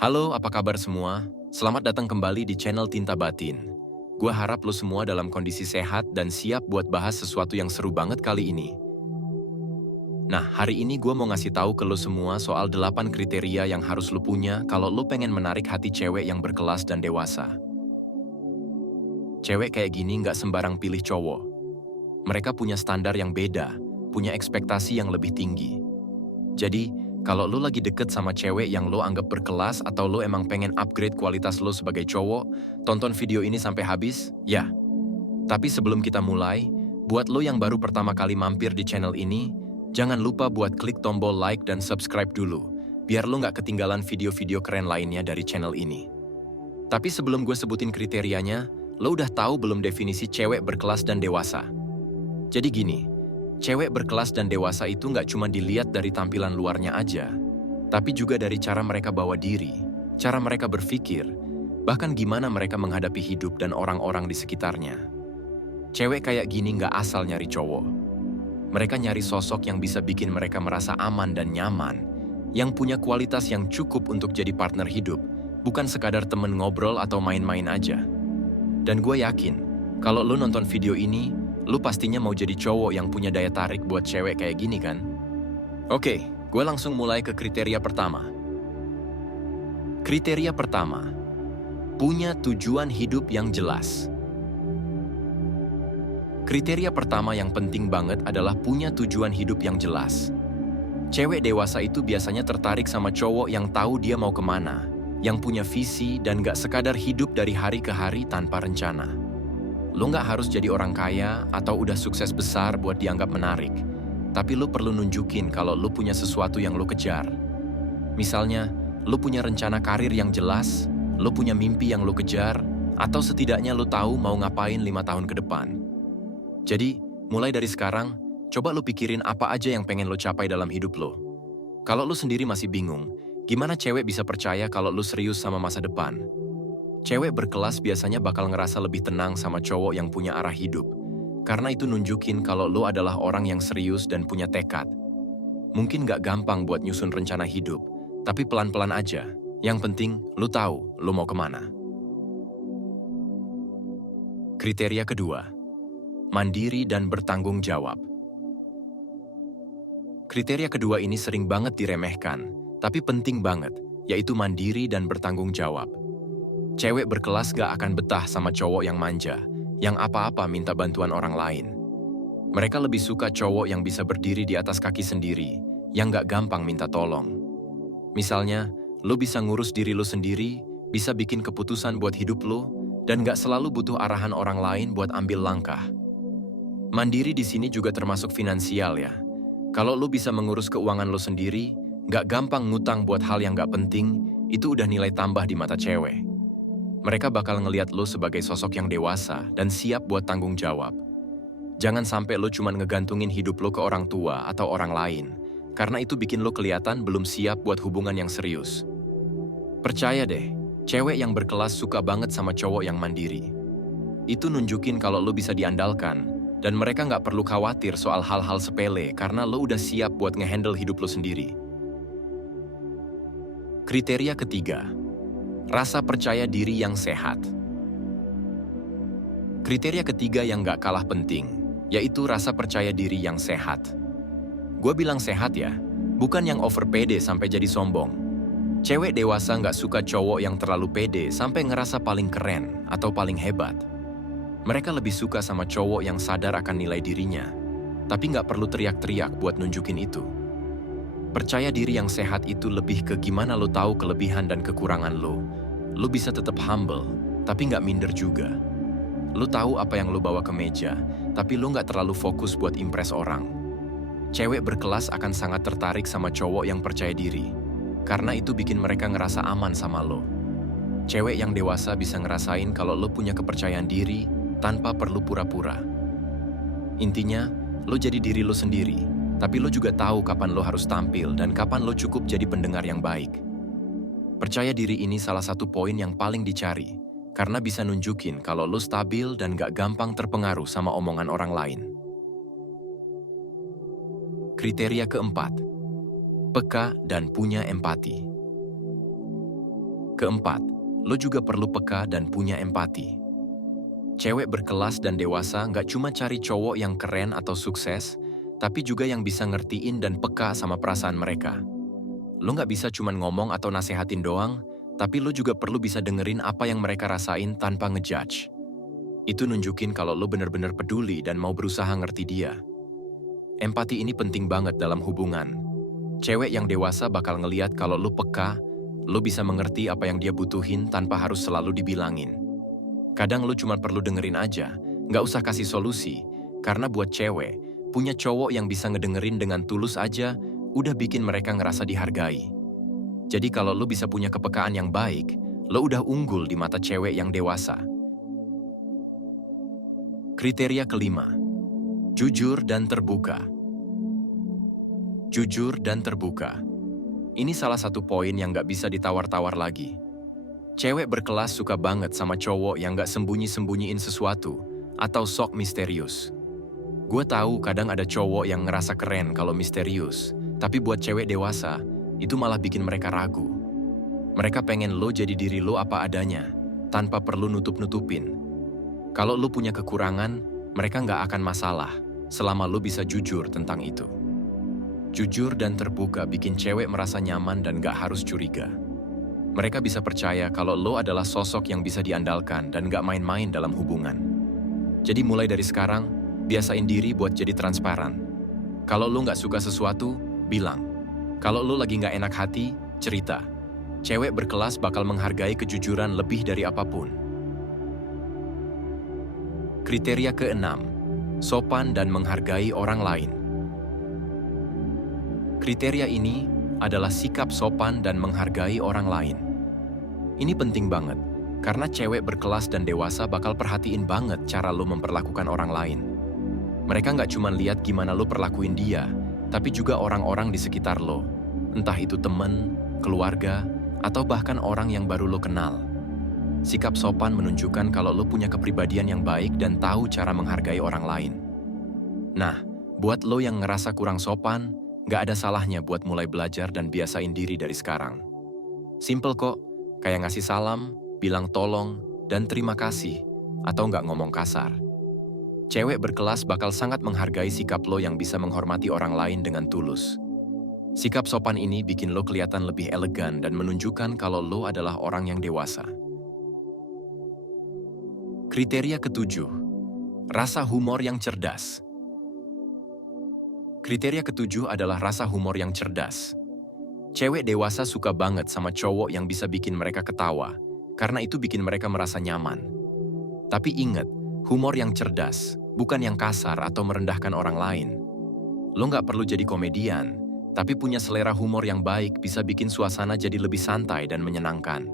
Halo, apa kabar semua? Selamat datang kembali di channel Tinta Batin. Gua harap lo semua dalam kondisi sehat dan siap buat bahas sesuatu yang seru banget kali ini. Nah, hari ini gua mau ngasih tahu ke lo semua soal 8 kriteria yang harus lo punya kalau lo pengen menarik hati cewek yang berkelas dan dewasa. Cewek kayak gini nggak sembarang pilih cowok. Mereka punya standar yang beda, punya ekspektasi yang lebih tinggi. Jadi, kalau lo lagi deket sama cewek yang lo anggap berkelas atau lo emang pengen upgrade kualitas lo sebagai cowok, tonton video ini sampai habis, ya. Tapi sebelum kita mulai, buat lo yang baru pertama kali mampir di channel ini, jangan lupa buat klik tombol like dan subscribe dulu, biar lo nggak ketinggalan video-video keren lainnya dari channel ini. Tapi sebelum gue sebutin kriterianya, lo udah tahu belum definisi cewek berkelas dan dewasa? Jadi gini, cewek berkelas dan dewasa itu nggak cuma dilihat dari tampilan luarnya aja, tapi juga dari cara mereka bawa diri, cara mereka berpikir, bahkan gimana mereka menghadapi hidup dan orang-orang di sekitarnya. Cewek kayak gini nggak asal nyari cowok. Mereka nyari sosok yang bisa bikin mereka merasa aman dan nyaman, yang punya kualitas yang cukup untuk jadi partner hidup, bukan sekadar temen ngobrol atau main-main aja. Dan gue yakin, kalau lo nonton video ini, lu pastinya mau jadi cowok yang punya daya tarik buat cewek kayak gini kan? Oke, gue langsung mulai ke kriteria pertama. Kriteria pertama, punya tujuan hidup yang jelas. Kriteria pertama yang penting banget adalah punya tujuan hidup yang jelas. Cewek dewasa itu biasanya tertarik sama cowok yang tahu dia mau kemana, yang punya visi dan gak sekadar hidup dari hari ke hari tanpa rencana. Lo nggak harus jadi orang kaya atau udah sukses besar buat dianggap menarik. Tapi lo perlu nunjukin kalau lo punya sesuatu yang lo kejar. Misalnya, lo punya rencana karir yang jelas, lo punya mimpi yang lo kejar, atau setidaknya lo tahu mau ngapain 5 tahun ke depan. Jadi, mulai dari sekarang, coba lo pikirin apa aja yang pengen lo capai dalam hidup lo. Kalau lo sendiri masih bingung, gimana cewek bisa percaya kalau lo serius sama masa depan? Cewek berkelas biasanya bakal ngerasa lebih tenang sama cowok yang punya arah hidup, karena itu nunjukin kalau lo adalah orang yang serius dan punya tekad. Mungkin gak gampang buat nyusun rencana hidup, tapi pelan-pelan aja. Yang penting, lo tahu lo mau kemana. Kriteria kedua, mandiri dan bertanggung jawab. Kriteria kedua ini sering banget diremehkan, tapi penting banget, yaitu mandiri dan bertanggung jawab. Cewek berkelas gak akan betah sama cowok yang manja, yang apa-apa minta bantuan orang lain. Mereka lebih suka cowok yang bisa berdiri di atas kaki sendiri, yang gak gampang minta tolong. Misalnya, lo bisa ngurus diri lo sendiri, bisa bikin keputusan buat hidup lo, dan gak selalu butuh arahan orang lain buat ambil langkah. Mandiri di sini juga termasuk finansial ya. Kalau lo bisa mengurus keuangan lo sendiri, gak gampang ngutang buat hal yang gak penting, itu udah nilai tambah di mata cewek. Mereka bakal ngelihat lo sebagai sosok yang dewasa dan siap buat tanggung jawab. Jangan sampai lo cuma ngegantungin hidup lo ke orang tua atau orang lain, karena itu bikin lo kelihatan belum siap buat hubungan yang serius. Percaya deh, cewek yang berkelas suka banget sama cowok yang mandiri. Itu nunjukin kalau lo bisa diandalkan, dan mereka nggak perlu khawatir soal hal-hal sepele karena lo udah siap buat ngehandle hidup lo sendiri. Kriteria ketiga, rasa percaya diri yang sehat. Kriteria ketiga yang gak kalah penting, yaitu rasa percaya diri yang sehat. Gue bilang sehat ya, bukan yang over pede sampai jadi sombong. Cewek dewasa gak suka cowok yang terlalu pede sampai ngerasa paling keren atau paling hebat. Mereka lebih suka sama cowok yang sadar akan nilai dirinya, tapi gak perlu teriak-teriak buat nunjukin itu. Percaya diri yang sehat itu lebih ke gimana lo tahu kelebihan dan kekurangan lo. Lo bisa tetap humble, tapi nggak minder juga. Lo tahu apa yang lo bawa ke meja, tapi lo nggak terlalu fokus buat impress orang. Cewek berkelas akan sangat tertarik sama cowok yang percaya diri, karena itu bikin mereka ngerasa aman sama lo. Cewek yang dewasa bisa ngerasain kalau lo punya kepercayaan diri tanpa perlu pura-pura. Intinya, lo jadi diri lo sendiri. Tapi lo juga tahu kapan lo harus tampil dan kapan lo cukup jadi pendengar yang baik. Percaya diri ini salah satu poin yang paling dicari, karena bisa nunjukin kalau lo stabil dan gak gampang terpengaruh sama omongan orang lain. Kriteria keempat, peka dan punya empati. Keempat, lo juga perlu peka dan punya empati. Cewek berkelas dan dewasa nggak cuma cari cowok yang keren atau sukses, tapi juga yang bisa ngertiin dan peka sama perasaan mereka. Lo nggak bisa cuma ngomong atau nasehatin doang, tapi lo juga perlu bisa dengerin apa yang mereka rasain tanpa ngejudge. Itu nunjukin kalau lo bener-bener peduli dan mau berusaha ngerti dia. Empati ini penting banget dalam hubungan. Cewek yang dewasa bakal ngeliat kalau lo peka, lo bisa mengerti apa yang dia butuhin tanpa harus selalu dibilangin. Kadang lo cuma perlu dengerin aja, nggak usah kasih solusi, karena buat cewek, punya cowok yang bisa ngedengerin dengan tulus aja, udah bikin mereka ngerasa dihargai. Jadi kalau lo bisa punya kepekaan yang baik, lo udah unggul di mata cewek yang dewasa. Kriteria kelima, jujur dan terbuka. Jujur dan terbuka. Ini salah satu poin yang nggak bisa ditawar-tawar lagi. Cewek berkelas suka banget sama cowok yang nggak sembunyi-sembunyiin sesuatu atau sok misterius. Gue tahu kadang ada cowok yang ngerasa keren kalau misterius, tapi buat cewek dewasa, itu malah bikin mereka ragu. Mereka pengen lo jadi diri lo apa adanya, tanpa perlu nutup-nutupin. Kalau lo punya kekurangan, mereka nggak akan masalah, selama lo bisa jujur tentang itu. Jujur dan terbuka bikin cewek merasa nyaman dan nggak harus curiga. Mereka bisa percaya kalau lo adalah sosok yang bisa diandalkan dan nggak main-main dalam hubungan. Jadi mulai dari sekarang, biasain diri buat jadi transparan. Kalau lo nggak suka sesuatu, bilang. Kalau lo lagi nggak enak hati, cerita. Cewek berkelas bakal menghargai kejujuran lebih dari apapun. Kriteria keenam, sopan dan menghargai orang lain. Kriteria ini adalah sikap sopan dan menghargai orang lain. Ini penting banget, karena cewek berkelas dan dewasa bakal perhatiin banget cara lo memperlakukan orang lain. Mereka nggak cuma lihat gimana lo perlakuin dia, tapi juga orang-orang di sekitar lo. Entah itu temen, keluarga, atau bahkan orang yang baru lo kenal. Sikap sopan menunjukkan kalau lo punya kepribadian yang baik dan tahu cara menghargai orang lain. Nah, buat lo yang ngerasa kurang sopan, nggak ada salahnya buat mulai belajar dan biasain diri dari sekarang. Simple kok, kayak ngasih salam, bilang tolong, dan terima kasih, atau nggak ngomong kasar. Cewek berkelas bakal sangat menghargai sikap lo yang bisa menghormati orang lain dengan tulus. Sikap sopan ini bikin lo kelihatan lebih elegan dan menunjukkan kalau lo adalah orang yang dewasa. Kriteria ketujuh, rasa humor yang cerdas. Kriteria ketujuh adalah rasa humor yang cerdas. Cewek dewasa suka banget sama cowok yang bisa bikin mereka ketawa, karena itu bikin mereka merasa nyaman. Tapi ingat, humor yang cerdas, bukan yang kasar atau merendahkan orang lain. Lo nggak perlu jadi komedian, tapi punya selera humor yang baik bisa bikin suasana jadi lebih santai dan menyenangkan.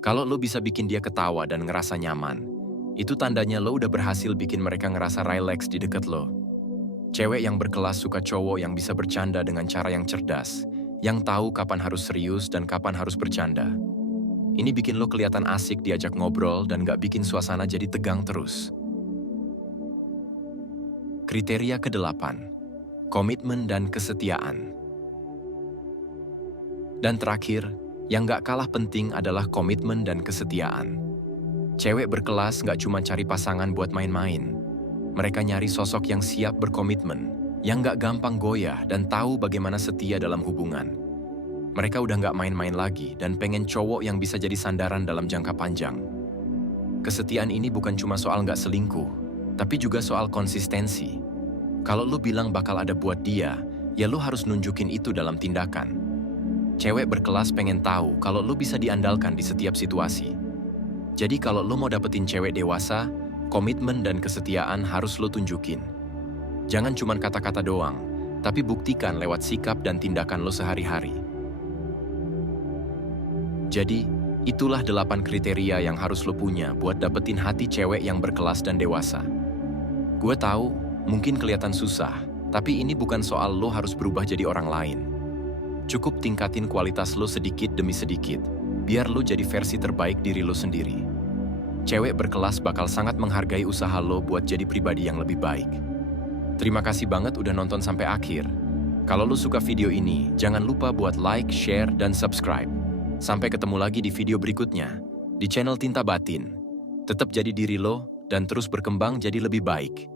Kalau lo bisa bikin dia ketawa dan ngerasa nyaman, itu tandanya lo udah berhasil bikin mereka ngerasa relax di dekat lo. Cewek yang berkelas suka cowok yang bisa bercanda dengan cara yang cerdas, yang tahu kapan harus serius dan kapan harus bercanda. Ini bikin lo kelihatan asik diajak ngobrol dan gak bikin suasana jadi tegang terus. Kriteria ke-8, komitmen dan kesetiaan. Dan terakhir, yang gak kalah penting adalah komitmen dan kesetiaan. Cewek berkelas gak cuma cari pasangan buat main-main. Mereka nyari sosok yang siap berkomitmen, yang gak gampang goyah dan tahu bagaimana setia dalam hubungan. Mereka udah gak main-main lagi dan pengen cowok yang bisa jadi sandaran dalam jangka panjang. Kesetiaan ini bukan cuma soal gak selingkuh, tapi juga soal konsistensi. Kalau lo bilang bakal ada buat dia, ya lo harus nunjukin itu dalam tindakan. Cewek berkelas pengen tahu kalau lo bisa diandalkan di setiap situasi. Jadi kalau lo mau dapetin cewek dewasa, komitmen dan kesetiaan harus lo tunjukin. Jangan cuma kata-kata doang, tapi buktikan lewat sikap dan tindakan lo sehari-hari. Jadi, itulah 8 kriteria yang harus lo punya buat dapetin hati cewek yang berkelas dan dewasa. Gue tahu, mungkin kelihatan susah, tapi ini bukan soal lo harus berubah jadi orang lain. Cukup tingkatin kualitas lo sedikit demi sedikit, biar lo jadi versi terbaik diri lo sendiri. Cewek berkelas bakal sangat menghargai usaha lo buat jadi pribadi yang lebih baik. Terima kasih banget udah nonton sampai akhir. Kalau lo suka video ini, jangan lupa buat like, share, dan subscribe. Sampai ketemu lagi di video berikutnya, di channel Tinta Batin. Tetap jadi diri lo, dan terus berkembang jadi lebih baik.